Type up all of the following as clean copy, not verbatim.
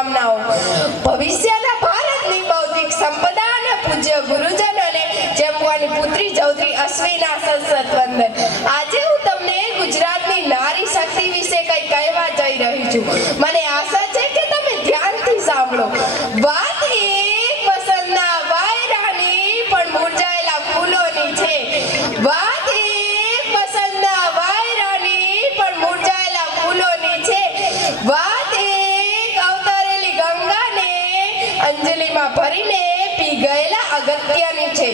શુભકામનાઓ। ભવિષ્યના ભારતની બૌદ્ધિક સંપદા અને પૂજ્ય ગુરુજનોને જમવાની પુત્રી ચૌધરી અશ્વિના સશસ્ત્ર વંદન। આજે હું તમને ગુજરાતની નારી શક્તિ વિશે કંઈ કહેવા જઈ રહી છું। મને આશા છે કે તમે ધ્યાનથી સાંભળો। વાત એક વસંતના વાયરાની પણ મુરઝાયેલા ફૂલોની છે। વાત એક વસંતના વાયરાની પણ મુરઝાયેલા ફૂલોની છે। વાત એક અવતરેલી ગંગાને અંજલિમાં ભરીને પી ગયેલા અગત્યની છે।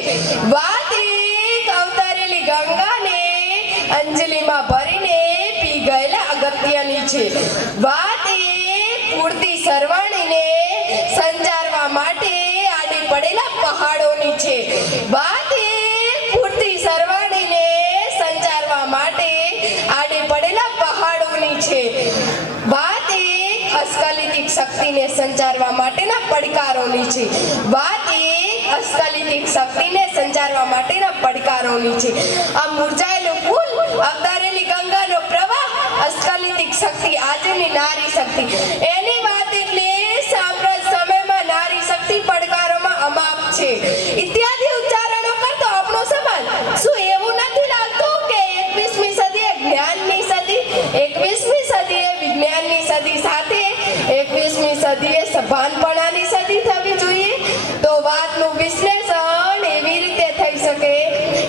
વાત એક અવતરેલી ગંગાને અંજલિમાં ભરીને પી ગયેલા અગત્યની છે। વાત એક પૂરતી સરવાણીને સંચારવા માટે આડી પડેલા પહાડોની છે। વાત એક પૂરતી સરવાણીને સંચારવા માટે આડી પડેલા પહાડોની છે। વાત એક અસ્ખલિત શક્તિને સંચારવા માટેના પડકારોની છે। વાત એક અસ્ખલિત શક્તિને સંચારવા માટેના પડકારોની છે। આ મુરઝાયેલું ફૂલ, અવતરેલી ગંગાનો પ્રવાહ, અસ્ખલિત શક્તિ, આજની નારી શક્તિ, એની વાત એટલે સાંપ્રત સમયમાં નારી શક્તિ પડકારોમાં અમાપ છે ઇત્યાદિ ઉચ્ચારણો કરતો આપણો સમાજ। શું એવું નથી લાગતું કે 21મી સદી એ જ્ઞાનની સદી, 21મી સદી એ વિજ્ઞાનની સદી સાથે 21મી સદી એ સભાનપણાની સદી થવી જોઈએ? તો વાતનું વિશ્લેષણ એવી રીતે થઈ શકે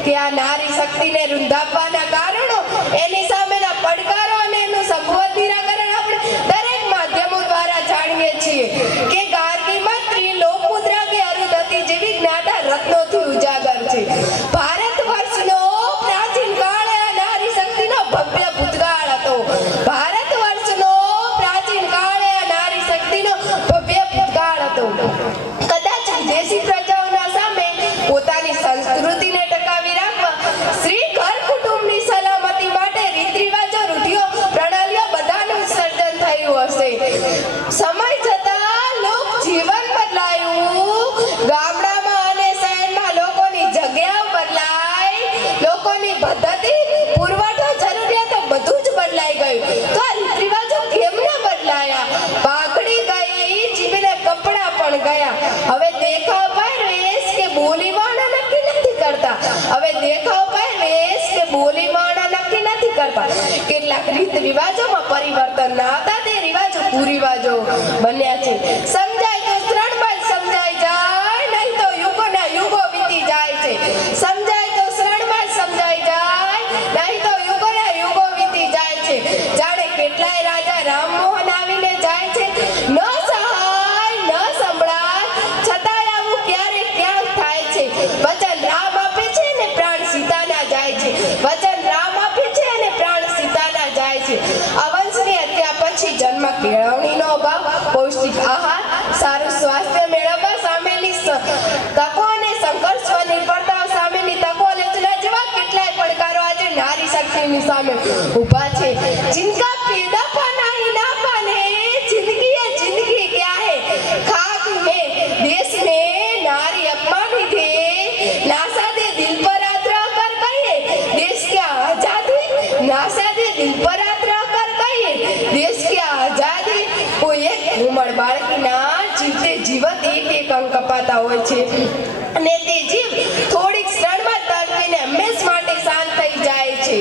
કે આ નારી શક્તિને રૂંધાવવાના કારણો, એની સામેના પડકારો અને એનું સંભવત નિરાકરણ આપણે દરેક માધ્યમો દ્વારા જાણીએ છીએ કે ગાર્ગી મંત્રી, લોકમુદ્રા કે અરુંધતી જેવી જ્ઞાતા રત્નોથી ઉજાગર છે। ભારત વર્ષનો પ્રાચીન કાળ આ નારી શક્તિનો ભવ્ય ભૂતકાળ હતો। ભારત વર્ષનો પ્રાચીન કાળ આ નારી શક્તિનો ભવ્ય ભૂતકાળ હતો। કદાચ વિદેશી પ્રજાઓના સામે પોતાની સંસ્કૃતિને ટકાવી રાખવા, શ્રી ઘર કુટુંબની સલામતી માટે રીત રિવાજો, રૂઢિઓ, પ્રણાલીઓ બધાનું સર્જન થયું હશે। સમય જતાં લોક જીવન બદલાયું, ગામડામાં અને શહેરમાં લોકોની જગ્યાઓ બદલાઈ, લોકોની પદ્ધતિ, પુરવઠો, જરૂરિયાતો બધું જ બદલાઈ ગયું। તો આ રીત રિવાજો કેમ ન બદલાયા? પાઘડી ગઈ, જીભને કપડા પણ ગયા। હવે દેખાવ પહેરવેશ કે બોલી વાળા નક્કી નથી કરતા। હવે દેખાવ પહેરવેશ કે બોલી વાળા નક્કી નથી કરતા। કેટલાક રીત રિવાજોમાં પરિવર્તન ના આવતા તે રિવાજો કુરિવાજો બન્યા છે। સમજાય તો શ્રણમાં સમજાઈ જાય, નહીં તો યુગોના યુગો વીતી જાય છે। સમજાય તો શ્રણમાં સમજાઈ જાય, નહીં તો યુગોના યુગો વીતી જાય છે। જાણે કેટલાય રાજા રામમોહન આવીને જાય છે, ન સહાય ન સંભળાય, છતાંય આવું ક્યારેક ક્યાંક થાય છે। વચન રામ આપે છે ને પ્રાણ સીતાના જાય છે। વચન રામ આપે છે અને પ્રાણ સીતાના જાય છે। અવંશની હત્યા પછી જન્મ કેળવણીનો અભાવ, પૌષ્ટિક આહાર, સારું સ્વાસ્થ્ય મેળવવા સામેની તકો અને સંઘર્ષ સ્વનિર્ભરતા સામેની તકો આલોચના જેવા કેટલાય પડકારો આજે નારી શક્તિની સામે ઊભા છે। जिनका पैदा पाना ही ना पाने, जिंदगी है जिंदगी क्या है, खाक है देश में नारी अपमानित है। नासादे दिल पर आद्रा कर कहिए देश क्या आजादी, नासादे दिल पर आद्रा कर कहिए देश क्या आजादी। કોઈ એક ઉમર બાળકીના જીવતે જીવત એક અંગ કપાતા હોય છે અને તે જીવ થોડીક ક્ષણમાં તડપીને હંમેશ માટે શાંત થઈ જાય છે।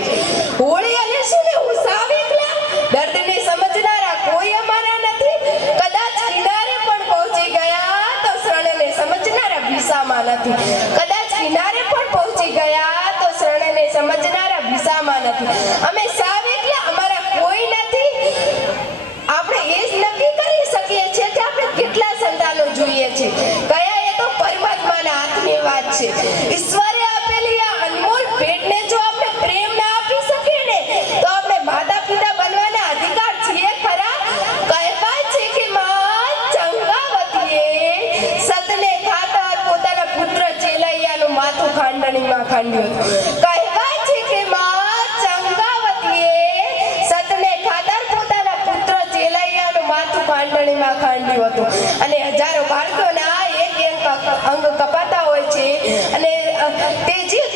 હોળી અને શું હું સાવ એકલા, દર્દને સમજનારા કોઈ અમારા નથી। કદાચ કિનારે પણ પહોંચી ગયા તો શરણને સમજનારા વિસામાં નથી। કદાચ કિનારે પણ પહોંચી ગયા તો શરણને સમજનારા વિસામાં નથી। અમે સાવ એકલા, અમારા કોઈ નથી। આપણે એ જ નક્કી કરી શકીએ છીએ કે આપણે કેટલા સંતાનો જોઈએ છે, કયા એ તો પરમાત્માના હાથની વાત છે। ઈશ્વરે આપેલી આ અનમોલ ભેટને જો આપણે પ્રેમ ના આપી શકીએ ને તો આપણે માતા પિતા બનવાના અધિકાર છીએ ખરા? કહેવાય છે કે માં ચંગાવતીએ સતને ખાતર પોતાના પુત્ર ચેલૈયાનું માથું ખાંડણીમાં ખાંડ્યું હતું। કહેવાય છે કે માં ચંગાવતીએ સતને ખાતર પોતાના પુત્ર ચેલૈયાનું માથું ખાંડણીમાં ખાંડ્યું હતું અને હજારો બાળકોના એક અંગ કપાતા હોય છે અને તે જીવ